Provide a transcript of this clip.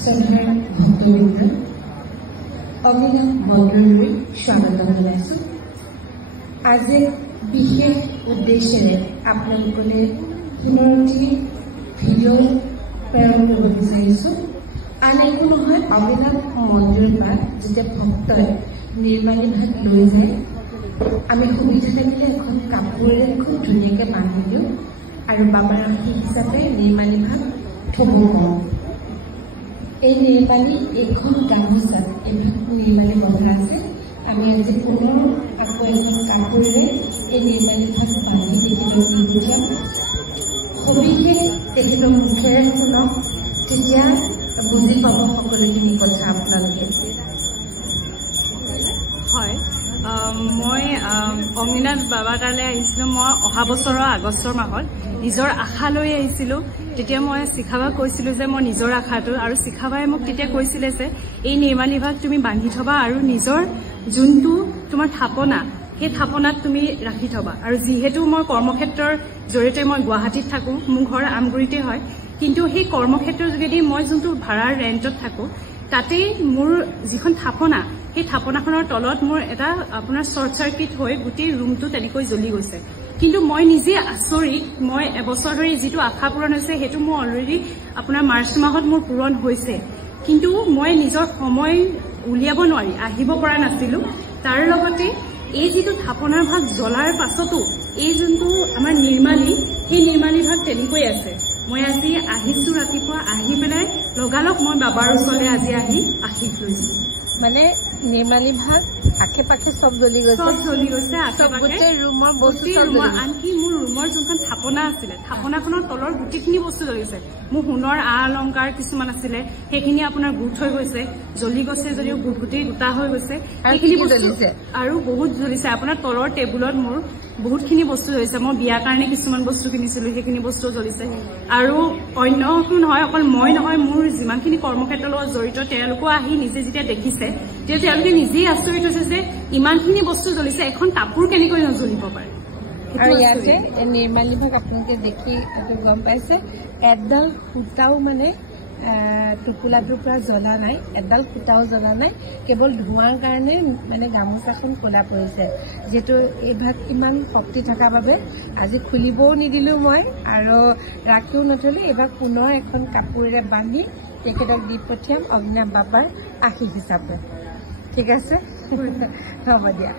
শ্ৰদ্ধাৰ ভক্তবৃন্দ, অগ্নিনাভ মন্দিৰলৈ স্বাগতম জনাইছোঁ। আজি বিশেষ উদ্দেশ্যেৰে আপোনালোকলৈ পুনৰটি ভিডিঅ' প্ৰেৰণ কৰিব বিচাৰিছোঁ। আন একো নহয়, অগ্নিনাভ মন্দিৰৰ পৰা যেতিয়া ভক্তই নিৰ্মালী ভাগ লৈ যায়, আমি সুবিধা থাকিলে এখন কাপোৰেৰে খুব ধুনীয়াকৈ বান্ধি দিওঁ আৰু বাবাৰ আশীষ হিচাপে নিৰ্মালী ভাগ থ'ব কওঁ। এই নিৰ্মালী এইখন গামোচাত এইভাগ নিৰ্মালী বন্ধা আছে। আমি আজি পুনৰ আকৌ এখন কাপোৰেৰে এই নিৰ্মালী ভাগ বান্ধি তেখেতক দি পঠিয়াম। সবিশেষ তেখেতৰ মুখেৰে শুনক, তেতিয়া বুজি পাব সকলোখিনি কথা আপোনালোকে। হয়, মই অগ্নিনাথ বাবাৰ তালৈ আহিছিলোঁ। মই অহা বছৰৰ আগষ্টৰ মাহত নিজৰ আশা লৈ আহিছিলোঁ। তেতিয়া মই শিখাবাক কৈছিলোঁ যে মই নিজৰ আশাটো, আৰু শিখাবাই মোক তেতিয়া কৈছিলে যে এই নিৰ্মালী ভাগ তুমি বান্ধি থবা আৰু নিজৰ যোনটো তোমাৰ থাপনা, সেই থাপনাত তুমি ৰাখি থবা। আৰু যিহেতু মই কৰ্মক্ষেত্ৰৰ জৰিয়তে মই গুৱাহাটীত থাকোঁ, মোৰ ঘৰ আমগুৰিতে হয়, কিন্তু সেই কৰ্মক্ষেত্ৰৰ যোগেদি মই যোনটো ভাড়াৰ ৰেণ্টত থাকোঁ, তাতেই মোৰ যিখন থাপনা, সেই থাপনাখনৰ তলত মোৰ এটা আপোনাৰ শ্বৰ্ট চাৰ্কিট হৈ গোটেই ৰুমটো তেনেকৈ জ্বলি গৈছে। কিন্তু মই নিজে আচৰিত, মই এবছৰ ধৰি যিটো আশা পূৰণ হৈছে সেইটো মোৰ অলৰেডি আপোনাৰ মাৰ্চ মাহত মোৰ পূৰণ হৈছে, কিন্তু মই নিজৰ সময় উলিয়াব নোৱাৰি আহিব পৰা নাছিলোঁ। তাৰ লগতে এই যিটো থাপনাৰ ভাগ জ্বলাৰ পাছতো এই যোনটো আমাৰ নিৰ্মালী, সেই নিৰ্মালী ভাগ তেনেকৈ আছে। মই আজি আহিছোঁ, ৰাতিপুৱা আহি পেলাই লগালগ মই বাবাৰ ওচৰলৈ আজি আহি আশীষ লৈছোঁ। মানে নিৰ্মালী ভাগ আশে পাশে চব জ্বলি গৈছে, গোটেই ৰুমৰ বস্তু, আনকি মোৰ ৰুমৰ যোনখন থাপনা আছিলে, থাপনাখনৰ তলৰ গোটেইখিনি বস্তু জ্বলিছে। মোৰ সোণৰ অলংকাৰ কিছুমান আছিলে, সেইখিনি আপোনাৰ গোট হৈ গৈছে, জ্বলি গৈছে যদিও গোটেই গোটা হৈ গৈছে, সেইখিনি বস্তু আৰু বহুত জ্বলিছে। আপোনাৰ তলৰ টেবুলত মোৰ বহুতখিনি বস্তু জ্বলিছে। মই বিয়াৰ কাৰণে কিছুমান বস্তু কিনিছিলোঁ, সেইখিনি বস্তু জ্বলিছে। আৰু অন্যটো নহয়, অকল মই নহয়, মোৰ যিমানখিনি কৰ্মক্ষেত্ৰৰ লগত জড়িত তেওঁলোকেও আহি নিজে যেতিয়া দেখিছে, তেতিয়া তেওঁলোকে নিজেই আচৰিত হৈছে যে ইমানখিনি বস্তু জ্বলিছে, এখন কাপোৰ কেনেকৈ নজ্বলিব পাৰে। আৰু ইয়াতে নিৰ্মালী ভাগ আপোনালোকে দেখি গম পাইছে, এডাল সূতাও মানে টোপোলাটোৰ পৰা জ্বলা নাই, এডাল সূতাও জ্বলা নাই, কেৱল ধোঁৱাৰ কাৰণে মানে গামোচাখন ক'লা পৰিছে। যিহেতু এই ভাগ ইমান শক্তি থকাৰ বাবে আজি খুলিবও নিদিলোঁ মই, আৰু ৰাখিও নথলোঁ। এইবাৰ পুনৰ এখন কাপোৰেৰে বান্ধি তেখেতক দি পঠিয়াম অগ্নিনাভ বাবাৰ আশীষ হিচাপে। ঠিক আছে, হ'ব দিয়া।